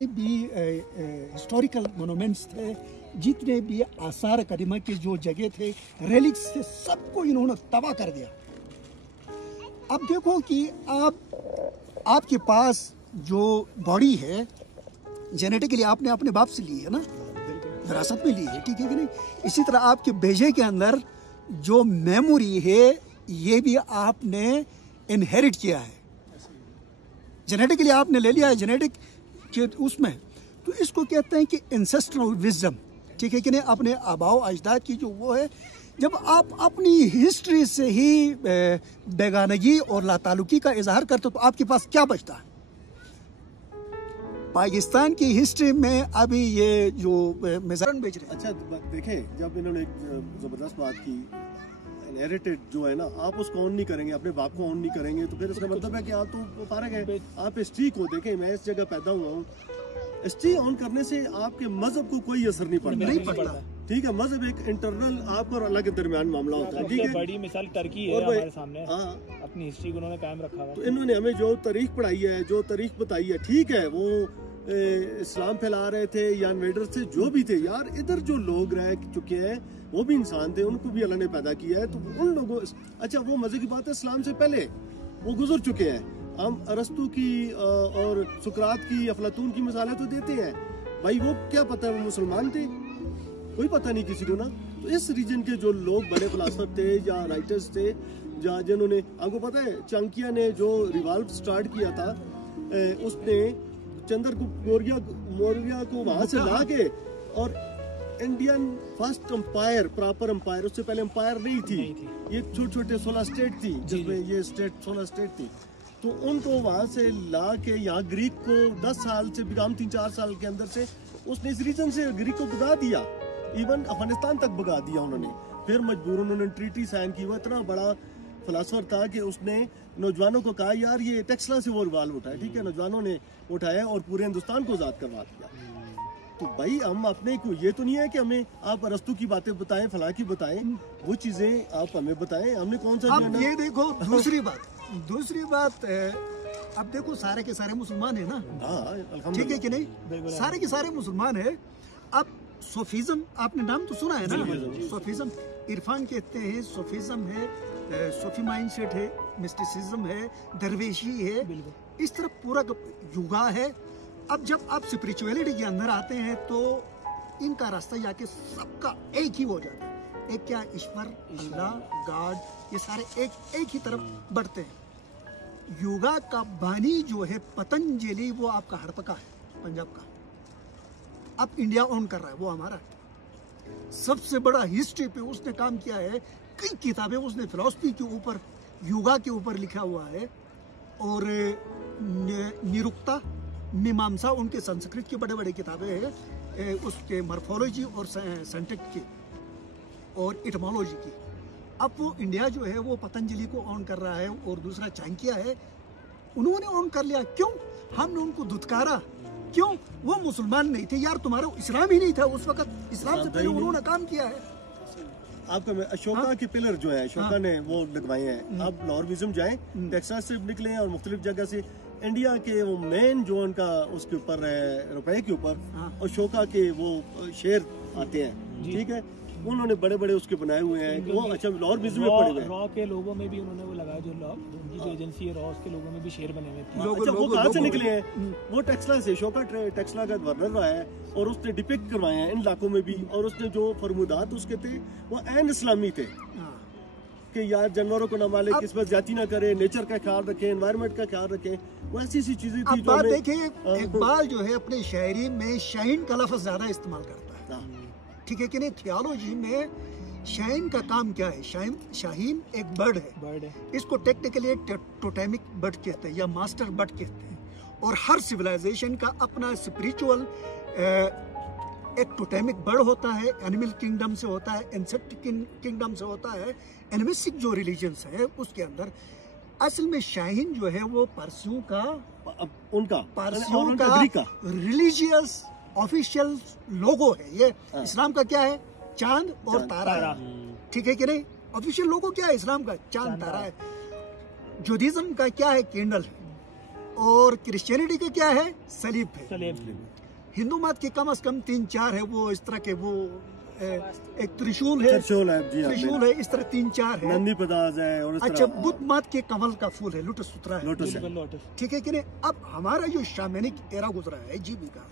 भी historical monuments थे, जितने भी आसार कदीमा के जो जगह थे, रेलिक्स थे, सबको इन्होंने तबाह कर दिया। अब देखो कि आपके पास जो बॉडी है जेनेटिकली आपने अपने बाप से ली है ना, विरासत में ली है, ठीक है कि नहीं। इसी तरह आपके भेजे के अंदर जो मेमोरी है ये भी आपने इनहेरिट किया है, जेनेटिकली आपने ले लिया है, जेनेटिक के उसमें। तो इसको कहते हैं कि एंसेस्ट्रल विजडम, ठीक है कि नहीं। अपने आबाओ अजदाद की जो वो है, जब आप अपनी हिस्ट्री से ही बेगानगी और लातालुकी का इजहार करते हो तो आपके पास क्या बचता है। पाकिस्तान की हिस्ट्री में अभी ये जो मेजरन बेच रहे हैं। अच्छा देखें, जब इन्होंने एक जबरदस्त बात की, इनहेरिटेड जो है ना, आप उसको ऑन नहीं करेंगे, अपने बाप को ऑन नहीं करेंगे, तो फिर इसका मतलब है कि आप तो फारग हैं। आप हिस्ट्री को देखें, मैं इस जगह पैदा हुआ हूँ, हिस्ट्री ऑन करने से आपके मजहब को कोई असर नहीं पड़ता, ठीक है। मजहब एक इंटरनल आप और अल्लाह के दरमियान मामला होता है, ठीक है। बड़ी मिसाल टर्की है हमारे सामने, अपनी हिस्ट्री को उन्होंने कायम रखा है। तो इन्होंने हमें जो तारीख पढ़ाई है, जो तारीख बताई है, ठीक है, वो इस्लाम फैला रहे थे या इन्वेडर्स थे, जो भी थे यार, इधर जो लोग रह चुके हैं वो भी इंसान थे, उनको भी अल्लाह ने पैदा किया है। तो उन लोगों, अच्छा वो मजे की बात है, इस्लाम से पहले वो गुजर चुके हैं। हम अरस्तु की और सुकरात की, अफलातून की मिसालें तो देते हैं भाई, वो क्या पता है वो मुसलमान थे, कोई पता नहीं किसी को ना। तो इस रीजन के जो लोग बड़े फिलासफर थे या राइटर्स थे, जिन्होंने, आपको पता है चाणक्य ने जो रिवाल्व स्टार्ट किया था, उसने चंद्रगुप्त मौर्य को वहां से ला के, और Indian first empire, proper empire, उससे पहले एम्पायर नहीं थी, ये छोटे छोटे 16 स्टेट थी, जिसमें ये स्टेट 16 स्टेट थी। तो उनको वहां से ला के यहाँ ग्रीक को 10 साल से भी कम, 3-4 साल के अंदर से उसने इस रीजन से ग्रीक को भगा दिया, इवन अफगानिस्तान तक भगा दिया उन्होंने। फिर मजबूर उन्होंने ट्रीटी साइन की। वो इतना बड़ा फिलासफर था कि उसने नौजवानों को कहा यार ये टेक्सला से वो रिवाल्व उठाए, ठीक है, नौजवानों ने उठाया और पूरे हिंदुस्तान को आजाद करवा दिया। तो भाई हम अपने को, ये तो नहीं है कि हमें आप अरस्तु की बातें बताएं, फला की बताएं, वो चीजें आप हमें बताएं, हमने कौन सा। अब ये देखो दूसरी बात अब देखो सारे के सारे मुसलमान है ना, ठीक है कि नहीं, सारे के सारे मुसलमान है। अब सूफीज्म, आपने नाम तो सुना है ना, सूफीज्म, इरफान कहते हैं, सूफीज्म है, सूफी माइंडसेट है, मिस्टिसिज्म है, दरवेशी है, इस तरह पूरा युगा है। अब जब आप स्पिरिचुअलिटी के अंदर आते हैं तो इनका रास्ता जाके सबका एक ही हो जाता है। एक क्या, ईश्वर, अल्लाह, गॉड, ये सारे एक ही तरफ बढ़ते हैं। योगा का बानी जो है पतंजलि, वो आपका हड़पका है, पंजाब का। अब इंडिया ऑन कर रहा है, वो हमारा है। सबसे बड़ा हिस्ट्री पे उसने काम किया है, कई किताबें उसने फिलॉसफी के ऊपर, योगा के ऊपर लिखा हुआ है, और निरुक्ता, मीमांसा, उनके संस्कृत की बड़े बड़े किताबें हैं, उसके मॉर्फोलॉजी और सेंटेक की और इटमोलॉजी की। अब वो इंडिया जो है वो पतंजलि को ऑन कर रहा है, और दूसरा चाणक्य है, उन्होंने ऑन कर लिया। क्यों? हमने उनको धुतकारा, क्यों? वो मुसलमान नहीं थे यार, तुम्हारा इस्लाम ही नहीं था उस वक्त, इस्लाम से पहले उन्होंने काम किया है। आपका अशोका के पिलर जो है, अशोका ने वो लगवाए हैं। आप लाहौर म्यूजियम जाएं, टेक्सास से निकले और मुख्तलिफ जगह से इंडिया के वो मेन जो उनका उसके ऊपर है, रुपए के ऊपर अशोका के वो शेर आते हैं, ठीक है, उन्होंने बड़े बड़े उसके बनाए हुए हैं वो। अच्छा, लाहौर म्यूजियम में पड़े हुए हैं। रॉ के लोगों में भी उन्होंने वो लगाया, जो उनकी जो एजेंसी है रॉ, उसके लोगों में भी शेर बने हुए थे। अच्छा, वो कहाँ से निकले हैं? वो टेक्सला से, अशोका टेक्सला का गवर्नर रहा है, और उसने डिपिक्ट करवाए हैं इन इलाकों में भी, और उसने जो फरमुदात उसके थे वो एन इस्लामी थे कि यार जानवरों को न मारे, किस्मत जाती ना करे, नेचर का ख्याल रखें, एनवायरनमेंट का ख्याल रखें, वो ऐसी सी चीजें थी। बात देखिए, इकबाल जो है अपने शायरी में शाहीन का लफ्ज ज्यादा इस्तेमाल करता है, ठीक है कि नहीं। थियोलॉजी में शाहीन का काम क्या है? शाहीन एक बर्ड है, इसको टेक्निकली टोटेमिक बर्ड कहते हैं या मास्टर बर्ड कहते हैं। और हर सिविलाइजेशन का अपना स्पिरिचुअल एक टोटेमिक बर्ड होता है, एनिमल किंगडम से होता है, इंसेक्ट किंगडम से होता है, एनिमिस्टिक जो रिलीजन्स है उसके अंदर। असल में शाहीन जो है वो पारसियों का रिलीजियस ऑफिशियल लोगो है। ये इस्लाम का क्या है? चांद और तारा है, ठीक है कि नहीं। ऑफिशियल लोगो क्या है इस्लाम का? चांद तारा है। जुडिज्म का क्या है? कैंडल है। और क्रिश्चियनिटी का क्या है? सलीब है। सलेब। हिंदू मत के कम से कम 3-4 है, वो इस तरह के, वो एक त्रिशूल है, त्रिशूल है जी, त्रिशूल है, इस तरह 3-4 है। नंदी पदार्थ है और इस अच्छा, तरह बुद्ध मत के कमल का फूल है, लोटस सूत्रा है, लोटस है। लोटस। ठीक है कि नहीं? अब हमारा जो शामैनिक एरा गुजरा है जीबी का,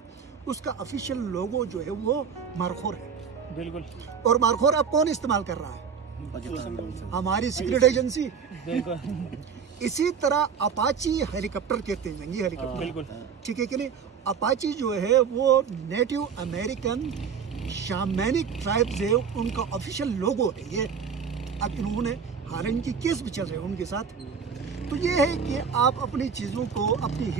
उसका ऑफिशियल लोगो जो है वो मारखोर है। बिल्कुल। और मारखोर अब कौन इस्तेमाल कर रहा है? हमारी सीक्रेट एजेंसी। बिल्कुल। इसी तरह अपाची हेलीकॉप्टर कहते हैं, जंगी हेलीकॉप्टर, बिल्कुल। ठीक है कि नहीं? अपाची जो है वो नेटिव अमेरिकन शामैनिक ट्राइब्स है, उनका ऑफिशियल लोगो है ये। अब इन्होंने, हालांकि केस भी चल रहे हैं उनके साथ, तो ये है कि आप अपनी चीज़ों को, अपनी